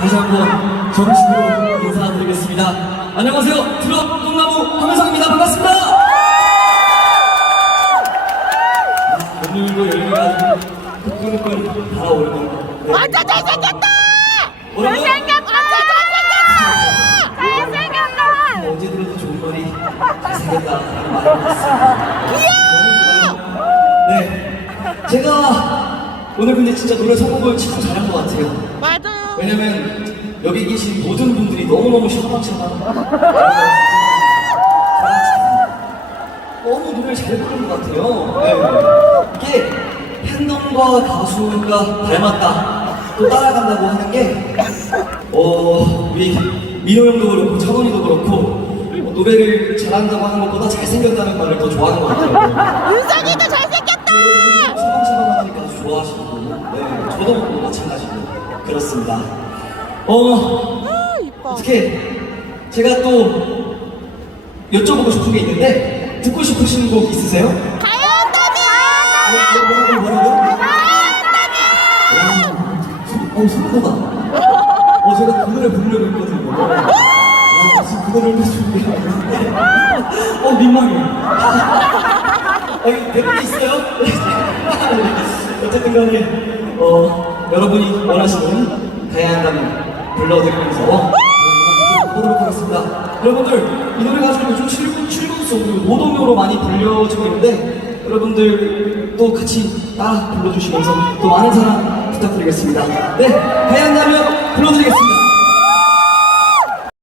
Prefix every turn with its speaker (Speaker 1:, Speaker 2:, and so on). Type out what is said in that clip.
Speaker 1: 다시 한번 정식으로 인사드리겠습니다. 안녕하세요. 트롯 꿈나무 함현상입니다. 반갑습니다. 아, 오늘도 열기가 후끈후끈 달아오르는 네.
Speaker 2: 완전 잘생겼다!
Speaker 1: 뭐라고요?
Speaker 2: 잘생겼다! 잘생겼다!
Speaker 1: 언제 들어도 좋은 말이 잘생겼다라는 말을 했습니다. 오늘 근데 진짜 노래 선곡을 참 잘한 것 같아요.
Speaker 2: 맞아요.
Speaker 1: 왜냐면 여기 계신 모든 분들이 너무너무 샤방샤방 너무 노래를 잘 부르는 것 같아요. 네. 이게 팬덤과 가수가 닮았다. 또 따라간다고 하는 게, 어, 우리 민호 형도 그렇고, 찬원이도 그렇고, 어, 노래를 잘한다고 하는 것보다 잘생겼다는 말을 더 좋아하는 것 같아요. 좋아하시고, 네, 저도 뭐 마찬가지고, 그렇습니다. 어,
Speaker 2: 아.
Speaker 1: 어떻게 제가 또 여쭤보고 싶은 게 있는데 듣고 싶으신 곡 있으세요? 뭐, 뭐라고 뭐라고? 어 소름돋아. 어 제가 그 노래 부르려고 했거든요. 아, 지금 그 노래를 준비하는데 어 민망해. 어 대본에 있어요? 어쨌든 간에 어 여러분이 원하시는 다양한 감 불러드리면서 보도록 하겠습니다. 여러분들 이 노래 가지고 요즘 출근 출근송 모동요로 많이 불려지고 있는데 여러분들 또 같이 따라 불러주시면서 또 많은 사랑 부탁드리겠습니다. 네, 다양한 가면 불러드리겠습니다.